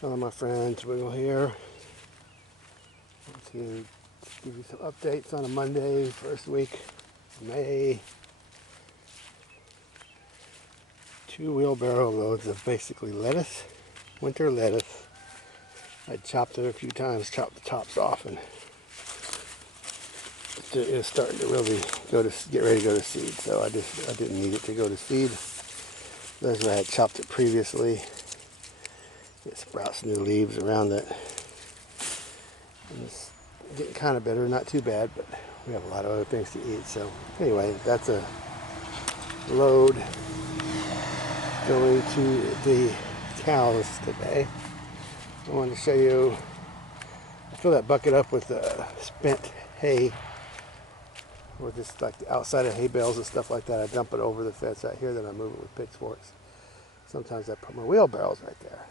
Hello my friends, Wiggle here. Want to give you some updates on a Monday, first week of May. 2 wheelbarrow loads of basically lettuce, winter lettuce. I chopped it a few times, chopped the tops off, and it's starting to really get ready to go to seed. So I didn't need it to go to seed. Those I had chopped it previously. It sprouts new leaves around it. And it's getting kind of better, not too bad, but we have a lot of other things to eat. So anyway, that's a load going to the cows today. I wanted to show you, I fill that bucket up with spent hay, or just like the outside of hay bales and stuff like that. I dump it over the fence out here, then I move it with pitchforks. Sometimes I put my wheelbarrows right there.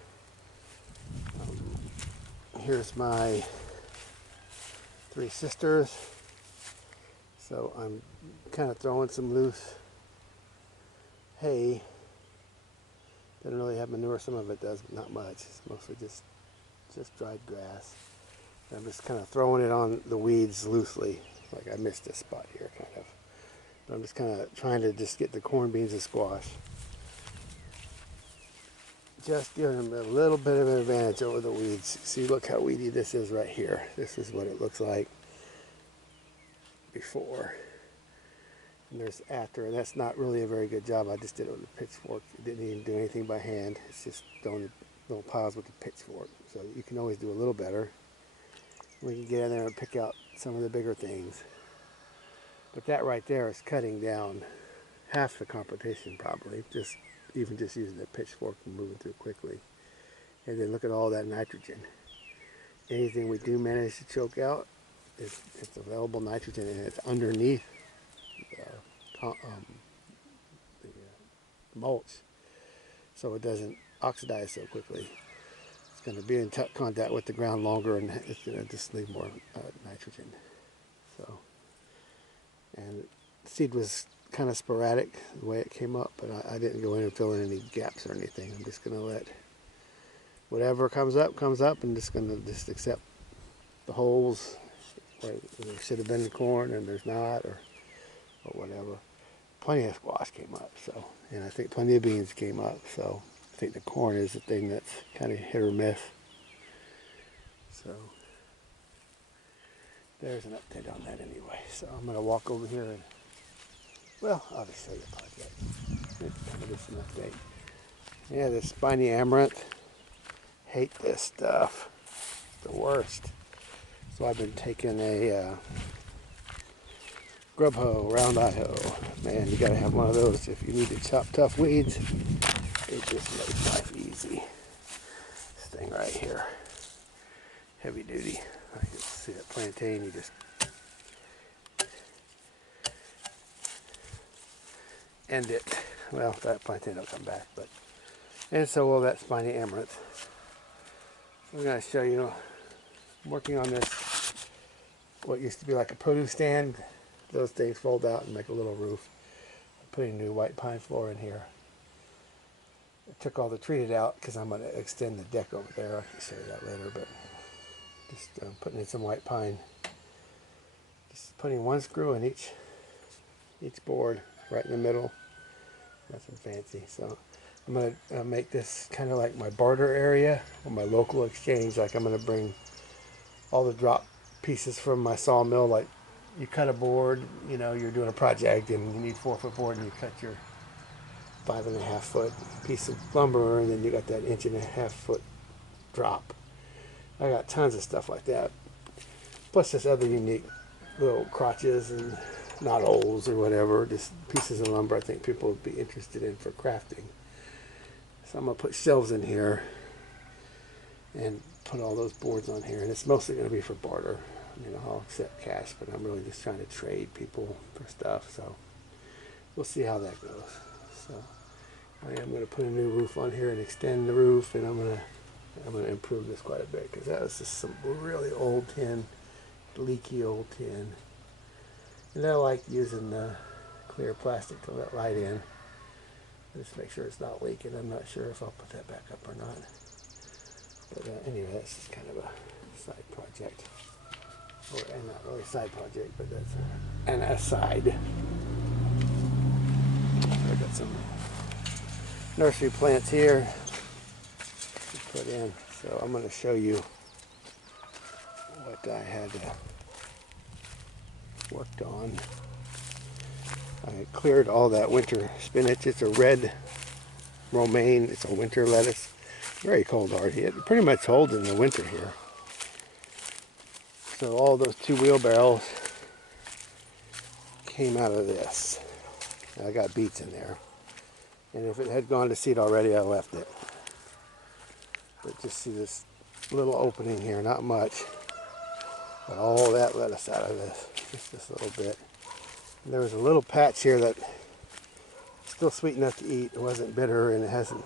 Here's my 3 sisters. So I'm kind of throwing some loose hay. Doesn't really have manure, some of it does, but not much. It's mostly just dried grass. And I'm just kind of throwing it on the weeds loosely. Like I missed this spot here, kind of. But I'm just kind of trying to just get the corn, beans, and squash. Just giving them a little bit of an advantage over the weeds. See, look how weedy this is right here. This is what it looks like before. And there's after, and that's not really a very good job. I just did it with a pitchfork. It didn't even do anything by hand. It's just throwing little piles with the pitchfork. So you can always do a little better. We can get in there and pick out some of the bigger things. But that right there is cutting down half the competition probably. Even just using the pitchfork and moving through quickly. And then look at all that nitrogen. Anything we do manage to choke out, it's available nitrogen, and it's underneath the mulch, so it doesn't oxidize so quickly. It's going to be in contact with the ground longer, and it's going to just leave more nitrogen. So, and seed was kind of sporadic the way it came up, but I didn't go in and fill in any gaps or anything. I'm just going to let whatever comes up, and just going to accept the holes where there should have been the corn and there's not, or whatever. Plenty of squash came up, so, and I think plenty of beans came up, so I think the corn is the thing that's kind of hit or miss. So there's an update on that anyway. So I'm going to walk over here and, well, I'll just show you the project. It's kind of just an update. Yeah, this Spiny Amaranth. Hate this stuff. It's the worst. So I've been taking a Grub hoe, round eye hoe. Man, you gotta have one of those if you need to chop tough weeds. It just makes life easy. This thing right here, heavy duty. I can see that plantain. You just end it. Well, that plantain will come back, but and so will that Spiny Amaranth. So I'm gonna show you. I'm working on this. What used to be like a produce stand. Those things fold out and make a little roof. I'm putting new white pine floor in here. I took all the treated out because I'm going to extend the deck over there. I can show you that later, but just putting in some white pine. Just putting 1 screw in each board right in the middle. Nothing fancy. So I'm going to make this kind of like my barter area or my local exchange. Like I'm going to bring all the drop pieces from my sawmill, like you cut a board, you know, you're doing a project and you need 4-foot board and you cut your 5.5-foot piece of lumber and then you got that 1.5-foot drop. I got tons of stuff like that. Plus this other unique little crotches and knot holes or whatever, just pieces of lumber I think people would be interested in for crafting. So I'm going to put shelves in here and put all those boards on here, and it's mostly going to be for barter. You know, I'll accept cash, but I'm really just trying to trade people for stuff, so we'll see how that goes. So I am going to put a new roof on here and extend the roof, and I'm going to improve this quite a bit, because that was just some really old tin, leaky old tin. And I like using clear plastic to let light in. Just make sure it's not leaking. I'm not sure if I'll put that back up or not. But anyway, that's kind of a side project. And not really a side project, but that's an aside. I got some nursery plants here to put in. So I'm going to show you what I had worked on. I cleared all that winter spinach. It's a red Romain. It's a winter lettuce. Very cold hardy. It pretty much holds in the winter here. So all those 2 wheelbarrows came out of this. I got beets in there. And if it had gone to seed already, I left it. But just see this little opening here, not much. But all that lettuce out of this, just this little bit. And there was a little patch here that still sweet enough to eat. It wasn't bitter and it hasn't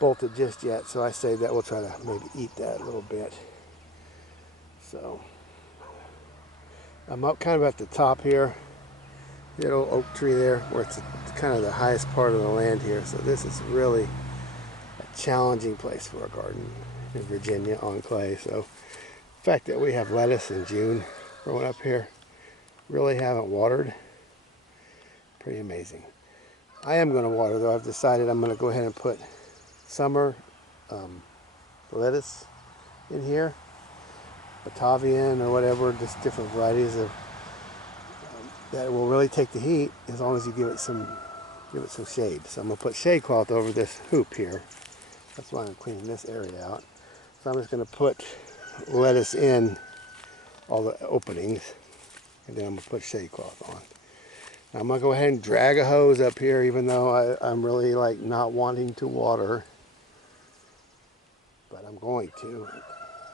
bolted just yet. So I say that we'll try to maybe eat that a little bit. So I'm up kind of at the top here, the little oak tree there, where it's kind of the highest part of the land here. So this is really a challenging place for a garden in Virginia on clay. So the fact that we have lettuce in June growing up here, really haven't watered, pretty amazing. I am going to water though. I've decided I'm going to go ahead and put summer lettuce in here. Batavian or whatever, just different varieties of that will really take the heat as long as you give it some shade. So I'm gonna put shade cloth over this hoop here. That's why I'm cleaning this area out. So I'm just gonna put lettuce in all the openings, and then I'm gonna put shade cloth on. Now I'm gonna go ahead and drag a hose up here, even though I'm really like not wanting to water, but I'm going to.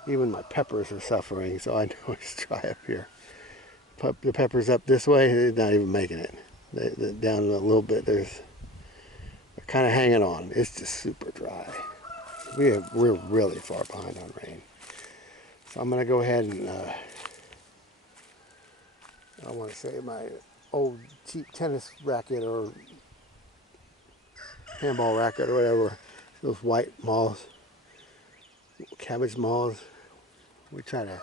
Even my peppers are suffering, so I know it's dry up here. Put the peppers up this way, they're not even making it. They're down a little bit, they're kind of hanging on. It's just super dry. We're really far behind on rain. So I'm going to go ahead and, I want to show you my old cheap tennis racket or handball racket or whatever. Those white moths, cabbage moths. We try to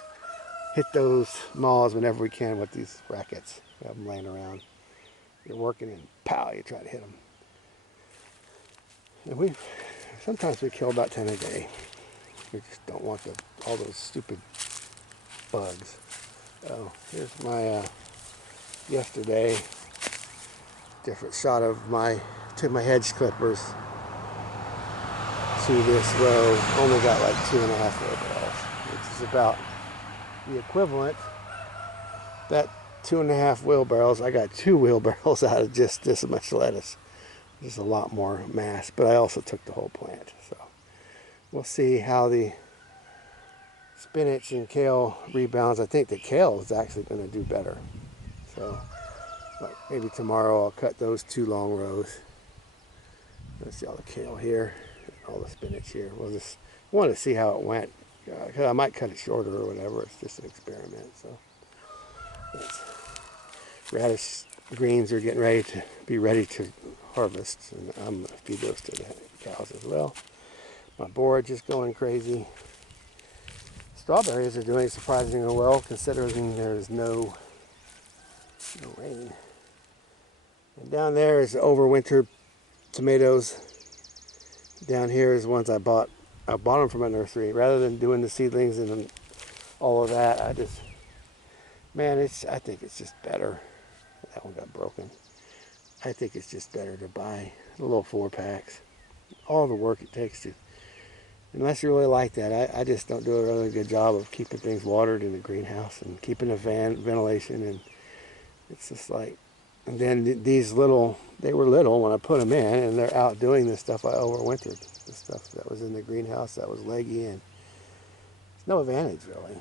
hit those moths whenever we can with these rackets. We have them laying around. You're working and pow, you try to hit them. And sometimes we kill about 10 a day. We just don't want all those stupid bugs. Oh, here's my yesterday different shot of took my hedge clippers to this row. Only got like 2.5 wheelbarrows, which is about the equivalent. That 2.5 wheelbarrows, I got 2 wheelbarrows out of just this much lettuce. There's a lot more mass, but I also took the whole plant. So we'll see how the spinach and kale rebounds. I think the kale is actually going to do better. So like maybe tomorrow I'll cut those 2 long rows. Let's see all the kale here, all the spinach here. We'll just want to see how it went. I might cut it shorter or whatever. It's just an experiment. So radish greens are getting ready to harvest, and I'm going to feed those to the cows as well. My borage is going crazy. Strawberries are doing surprisingly well considering there's no rain. And down there is overwintered tomatoes. Down here is ones I bought them from a nursery. Rather than doing the seedlings and all of that, I think it's just better. That one got broken. I think it's just better to buy the little 4-packs. All the work it takes to, unless you really like that, I just don't do a really good job of keeping things watered in the greenhouse and keeping the ventilation, and it's just like, and then these little, they were little when I put them in, and they're out doing this stuff I overwintered. The stuff that was in the greenhouse that was leggy, and it's no advantage really,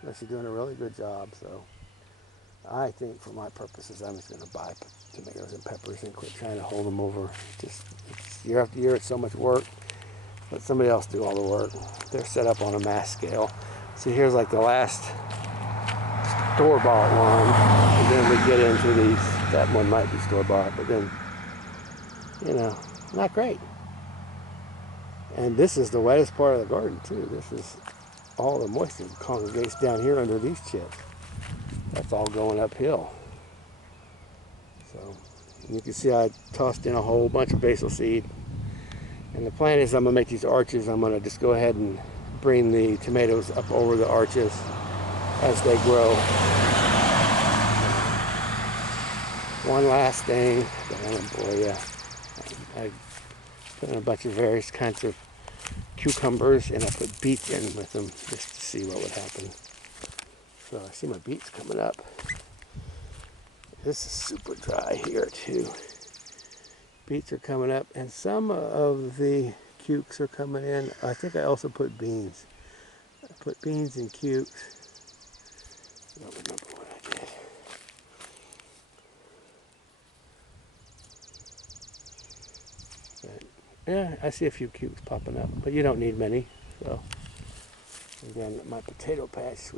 unless you're doing a really good job. So I think for my purposes, I'm just going to buy tomatoes and peppers and quit trying to hold them over. It's year after year, it's so much work. Let somebody else do all the work. They're set up on a mass scale. See, here's like the last store-bought one, and then we get into these. That one might be store-bought, but then, not great. And this is the wettest part of the garden too. This is all the moisture congregates down here under these chips. That's all going uphill. So you can see I tossed in a whole bunch of basil seed. And the plan is I'm going to make these arches. I'm going to just go ahead and bring the tomatoes up over the arches as they grow. One last thing that I want to bore you. I put in a bunch of various kinds of cucumbers and I put beets in with them just to see what would happen. So I see my beets coming up. This is super dry here too. Beets are coming up and some of the cukes are coming in. I think I also put beans. I put beans and cukes. I don't remember what I did. But, yeah, I see a few cukes popping up, but you don't need many. So again, my potato patch,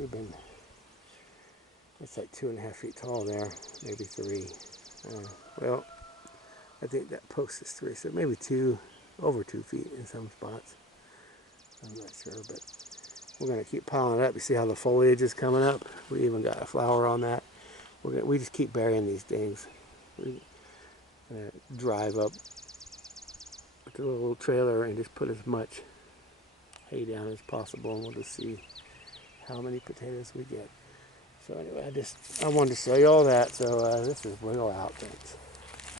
it's like 2.5 feet tall there, maybe 3. Well, I think that post is 3, so maybe 2, over 2 feet in some spots. I'm not sure, but we're going to keep piling it up. You see how the foliage is coming up? We even got a flower on that. We just keep burying these things. We drive up to a little trailer and just put as much hay down as possible, and we'll just see how many potatoes we get. So anyway, I wanted to show you all that. So this is Wiggle out. Thanks.